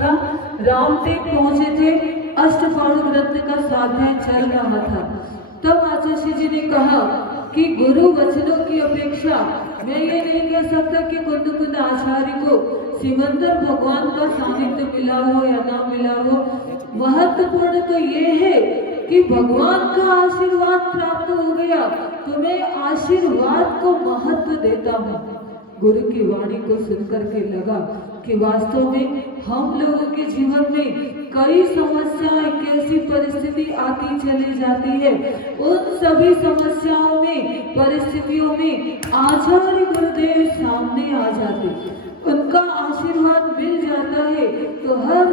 था। रामटेक पहुंचे थे, अष्टपाणु ग्रंथ का स्वाध्याय चल रहा था। तब आचार्य जी ने कहा कि गुरु वचनों की अपेक्षा मैं ये नहीं कह सकता कि कुंद आचार्य को सिमंदर भगवान का सानिध्य मिला हो या ना मिला हो। महत्वपूर्ण तो ये है कि भगवान का आशीर्वाद प्राप्त हो गया तो मैं आशीर्वाद को महत्व देता हूँ। गुरु की वाणी को सुनकर के लगा कि वास्तव में हम लोगों के जीवन में कई समस्याएं, कैसी परिस्थिति आती चली जाती है, उन सभी समस्याओं में, परिस्थितियों में आचार्य गुरुदेव सामने आ जाते, उनका आशीर्वाद मिल जाता है तो हर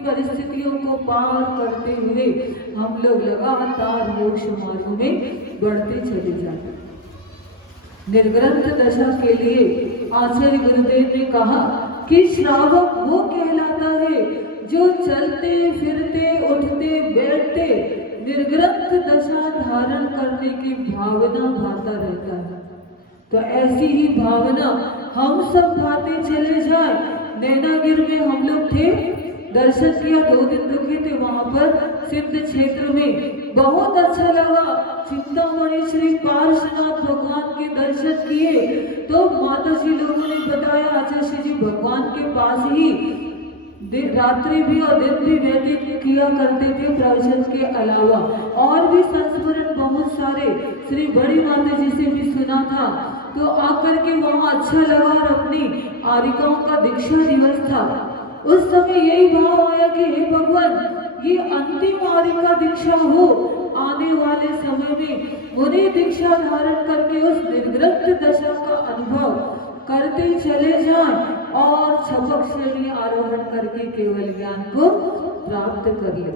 परिस्थितियों को पार करते हुए हम लोग लगातार मोक्ष मार्ग में बढ़ते चले जाते। निर्ग्रंथ दशा के लिए आचार्य गुरुदेव ने कहा कि श्रावक वो कहलाता है जो चलते फिरते उठते बैठते निर्ग्रंथ दशा धारण करने की भावना भाता रहता है। तो ऐसी ही भावना हम सब भाते चले जाए। नैनागिर में हम लोग थे, दर्शन किया, 2 दिन रुके थे वहां पर सिद्ध क्षेत्र में, बहुत अच्छा लगा। चिंतामणि श्री पार्श्वनाथ भगवान के दर्शन किए तो माता जी लोगों ने बताया आचार्य जी भगवान के पास ही रात्रि भी और दिन भी व्यतीत किया करते थे प्रवचन के अलावा, और भी संस्मरण बहुत सारे श्री बड़ी माता जी से भी सुना था। तो आकर के वहाँ अच्छा लगा और अपनी आरिकाओं का दीक्षा दिवस था। उस समय यही भाव आया कि हे भगवान, ये अंतिम आरिका दीक्षा हो, आने वाले समय में उन्हें दीक्षा धारण करके उस निर्ग्रंथ दशा का अनुभव करते चले जाएं और छपक श्रेणी आरोहण करके केवल ज्ञान को प्राप्त कर ले।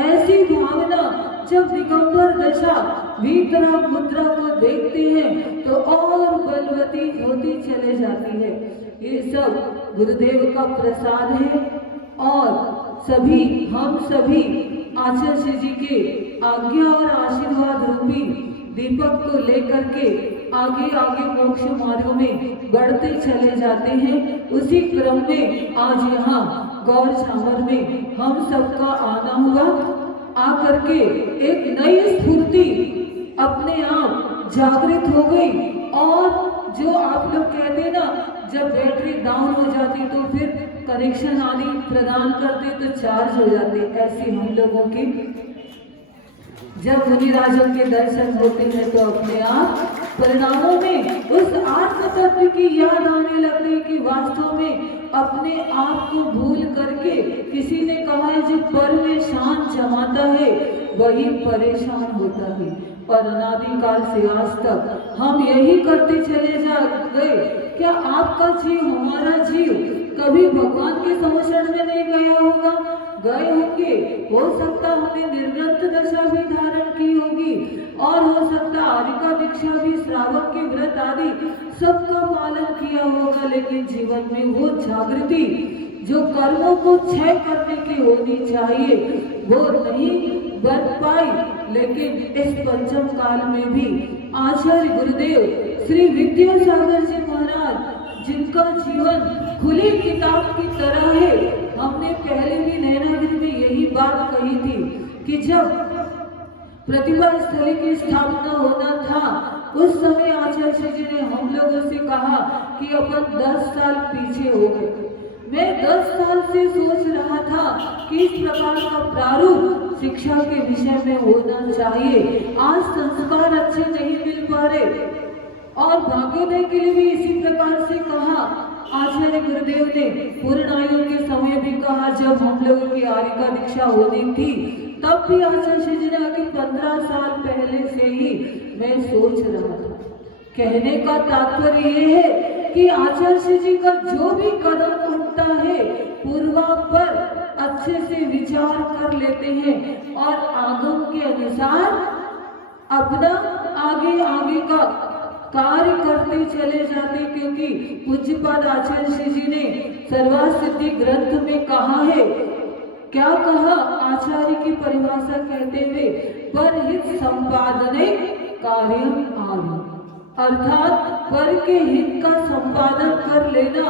ऐसी भावना जब दिगंबर दशा वीतराग मुद्रा को देखते हैं तो और बलवती होती चले जाती है। ये सब गुरुदेव का प्रसाद है और हम सभी आचार्य जी के आज्ञा और आशीर्वाद रूपी दीपक को लेकर के आगे आगे मोक्ष मार्ग में बढ़ते चले जाते हैं। उसी क्रम में आज यहाँ गौर झामर में हम सबका आना हुआ। आकर के एक नई स्फूर्ति अपने आप जागृत हो गई और जो आप लोग कहते हैं ना, जब बैटरी डाउन हो जाती तो फिर कनेक्शन आदि प्रदान करते तो चार्ज हो जाते, ऐसी हम लोगों की जब मुनिराजों के दर्शन होते हैं तो अपने आप परिणामों में उस आत्म तत्व की याद आने लगती कि वास्तव में अपने आप को भूल करके, किसी ने कहा है जो पर में शान जमाता है वही परेशान होता है। और अनादिकाल से आज तक हम यही करते चले जा गए। क्या आपका जीव, हमारा जीव कभी भगवान के समर्षण में नहीं गया होगा? गए होंगे, हो सकता हमने निर्ग्रंथ दशा भी धारण की होगी और हो सकता आरिका दीक्षा भी, श्रावक के व्रत आदि सबका पालन किया होगा, लेकिन जीवन में वो जागृति जो कर्मों को क्षय करने की होनी चाहिए वो नहीं बन पाई। लेकिन इस पंचम काल में भी आचार्य गुरुदेव श्री विद्यासागर जी महाराज, जिनका जीवन खुली किताब की तरह है, हमने पहले भी नैनागिरी में यही बात कही थी कि जब प्रतिभा स्थली की स्थापना होना था उस समय आचार्य जी ने हम लोगों से कहा कि अपन 10 साल पीछे हो गए। मैं 10 साल से सोच रहा था कि इस प्रकार का प्रारूप शिक्षा के विषय में होना चाहिए। आज संस्कार अच्छे नहीं मिल पा रहे और भाग्योदय के लिए भी इसी प्रकार से कहा। आचार्य गुरुदेव ने पूर्णायु के समय भी कहा, जब हम लोगों की आरिका दीक्षा होनी थी तब भी आचार्य जी ने 15 साल पहले से ही मैं सोच रहा था। कहने का तात्पर्य ये है कि आचार्य जी का जो भी कदम उठता है पूर्वापर अच्छे से विचार कर लेते हैं और आगम के अनुसार अपना आगे आगे का कार्य करते चले जाते। क्योंकि पूज्यपाद आचार्य जी ने सर्वासिद्धि ग्रंथ में कहा है, क्या कहा आचार्य की परिभाषा कहते हुए, परहित संपादने कार्य आदि। अर्थात पर के हित का संपादन कर लेना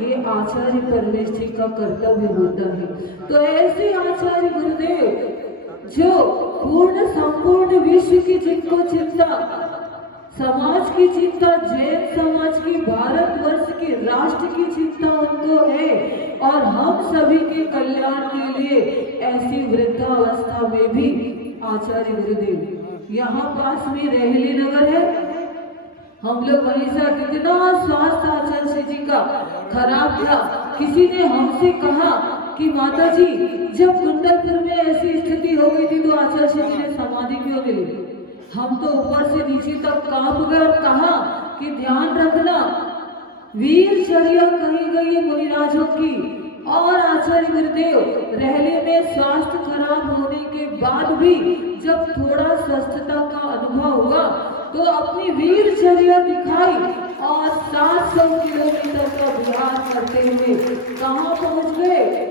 ये आचार्य परमेश जी का कर्तव्य होता है। तो ऐसे आचार्य गुरुदेव जो पूर्ण संपूर्ण विश्व की जिनको चिंता, समाज की चिंता, जैन समाज की, भारतवर्ष की, राष्ट्र की चिंता उनको है और हम सभी के कल्याण के लिए ऐसी वृद्धावस्था में भी आचार्य गुरुदेव यहाँ पास में रेहली नगर है, हम लोग वहीं से कितना स्वास्थ्य आचार्य जी का खराब था। किसी ने हमसे कहा कि माता जी जब कुंडलपुर में ऐसी स्थिति हो गई थी तो आचार्य जी ने समाधि क्यों ली? हम तो ऊपर से नीचे तक कांप गए और कहा कि ध्यान रखना वीर चर्या कही गई मुनिराजों की। और आचार्य गुरुदेव रहले में स्वास्थ्य खराब होने के बाद भी जब थोड़ा स्वस्थता का अनुभव हुआ तो अपनी वीर चर्या दिखाई और 700 किलोमीटर का विहार करते हुए कहाँ पहुँच गए?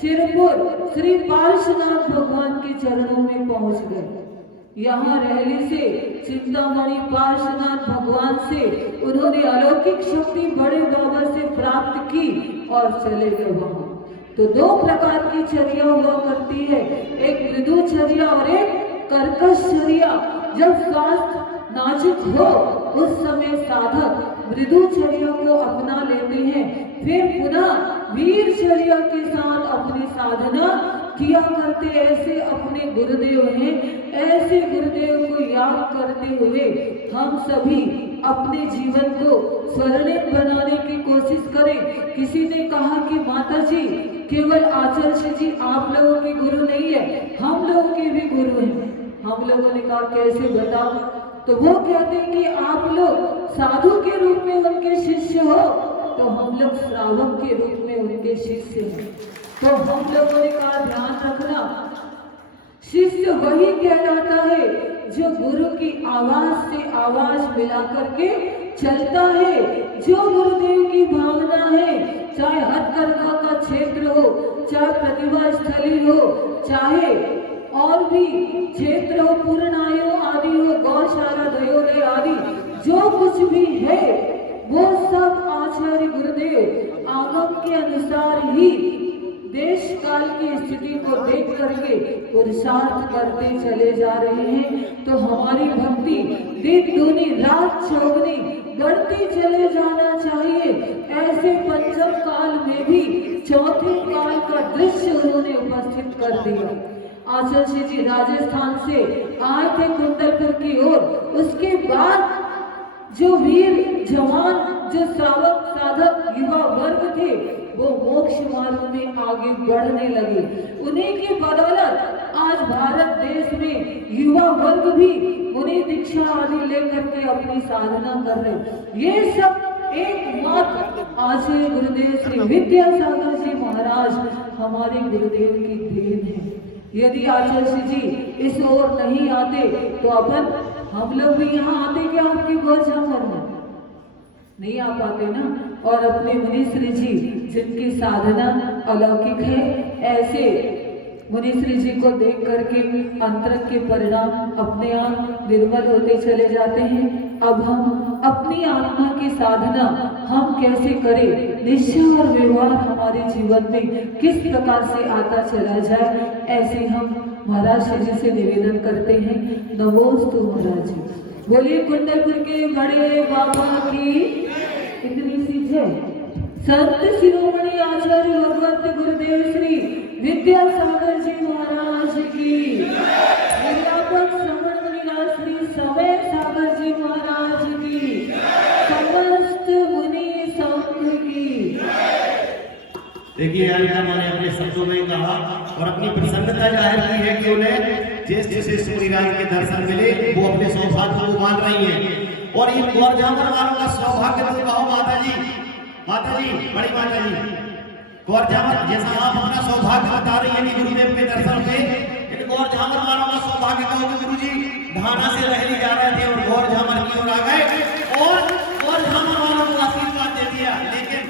सिरपुर श्री पार्श्वनाथ भगवान के चरणों में पहुँच गए। यहाँ रहली से चिंतामणि पार्श्वनाथ भगवान से उन्होंने अलौकिक शक्ति बड़े बाबा से प्राप्त की और चले गए वहाँ। तो दो प्रकार की चर्या हुआ करती है, एक मृदु चर्या और एक कर्कश चर्या। जब स्वास्थ्य नाजुक हो उस समय साधक मृदु चर्या को अपना लेते हैं, फिर पुनः वीर चर्या के साथ अपनी साधना किया करते। ऐसे अपने गुरुदेव हैं, ऐसे गुरुदेव को याद करते हुए हम सभी अपने जीवन को स्वर्णिम बनाने की कोशिश करें। किसी ने कहा कि माता जी केवल आचार्य जी आप लोगों के गुरु नहीं है, हम लोगों के भी गुरु हैं। हम लोगों ने कहा कैसे बताओ? तो वो कहते हैं कि आप लोग साधु के रूप में उनके शिष्य हो तो हम लोग श्रावक के रूप में उनके शिष्य हैं। तो हम लोगों ने कहा ध्यान रखना, शिष्य वही कहलाता है जो गुरु की आवाज से आवाज मिला करके चलता है, जो गुरुदेव की भावना है, चाहे हथकरघा का क्षेत्र हो, चाहे प्रतिभा स्थली हो, चाहे और भी क्षेत्र हो, पूर्णायो आदि हो, गौशाला दयोदय आदि, जो कुछ भी है वो सब आचार्य गुरुदेव आगम के अनुसार ही देश काल की स्थिति को देख करके पुरुषार्थ करते चले जा रहे हैं। तो हमारी भक्ति दिन दूनी रात चौगुनी बढ़ती चले जाना चाहिए। ऐसे पंचम काल में भी चौथे काल का दृश्य उन्होंने उपस्थित कर दिया। आचार्य जी राजस्थान से आए थे कुंडलपुर की ओर, उसके बाद जो वीर जवान, जो श्रावक साधक युवा वर्ग थे वो मोक्ष मार्ग में आगे बढ़ने लगे। उन्हीं की बदौलत आज भारत देश में युवा वर्ग भी मुनि दीक्षा आदि लेकर के अपनी साधना कर रहे। ये सब एकमात्र आचार्य गुरुदेव श्री विद्यासागर जी महाराज हमारे गुरुदेव की देन है। यदि आचार्य जी इस ओर नहीं आते तो हम लोग भी यहाँ आते क्या आपके गौर झामर में? नहीं आ पाते ना। और अपने मुनीश्री जी जिनकी साधना अलौकिक है, ऐसे मुनीश्री जी को देख करके अंतरंग के परिणाम अपने आप निर्मल होते चले जाते हैं। अब हम अपनी आत्मा की साधना हम कैसे करें, निश्चय और व्यवहार हमारे जीवन में किस प्रकार से आता चला जाए, ऐसे हम महाराज जी से निवेदन करते हैं। नमोस्तु महाराज जी। बोलिए कुंडलपुर के बड़े बाबा की इतनी सी जय। संत शिरोमणि आचार्य भगवत गुरुदेव श्री विद्यासागर जी महाराज की, व्यापक श्रवण मुनिराज श्री समय सागर जी महाराज की, समस्त मुनि संघ की। देखिए आज मैंने अपने शब्दों में कहा और अपनी प्रसन्नता जाहिर की है कि उन्हें जैसे मुनिराज के दर्शन मिले वो अपने सौभाग्य को मान रही हैं। और इन गौरजामर वालों का सौभाग्य तो कहो माता जी, बड़ी माता जी, गौरजामर जैसा आप अपना सौभाग्य बता रही है कि गुरुदेव के दर्शन में, इन गौरजामर वालों का सौभाग्य कहो कि गुरु जी धाना से रहली जा रहे थे और गौरजामर की ओर आ गए और गौरजामर वालों को आशीर्वाद दे दिया। लेकिन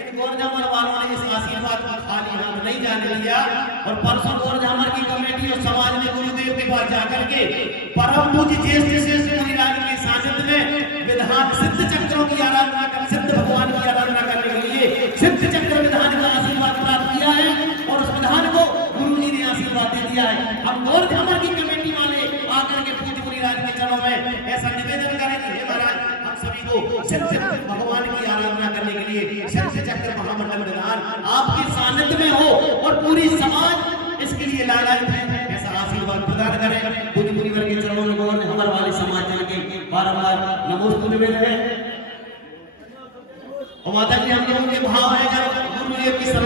इन गौरजामर वालों ने इस आशीर्वाद को खाली हाथ नहीं जाने दिया और परसों गौरजामर की कमेटी और समाज ने गुरुदेव के पास जाकर के परम पूज्य ज्येष्ठ श्रेष्ठ मुनिराज के सानिध्य में विधान चक्रों की आराधना कर, सिद्ध भगवान की आराधना करने के लिए सिद्ध चक्र विधान का आशीर्वाद प्राप्त किया है और उस विधान को गुरु जी ने आशीर्वाद दे दिया है। हम और धर्म की कमेटी वाले आकर के पूज्य मुनिराज के चरणों में ऐसा निवेदन करें कि हे महाराज हम सभी को सिद्ध भगवान की आराधना करने के लिए सिद्ध चक्र महामंडल विधान आपके सानिध्य में हो और पूरी समाज इसके लिए लालायित है, ऐसा आशीर्वाद प्रदान करें। पूज्य मुनिवर के चरणों में गौर हमारे वाले समाज जन के बारंबार नमोस्तु निवेदन है। और माता जी हम लोगों के भाव है जब गुरु जी की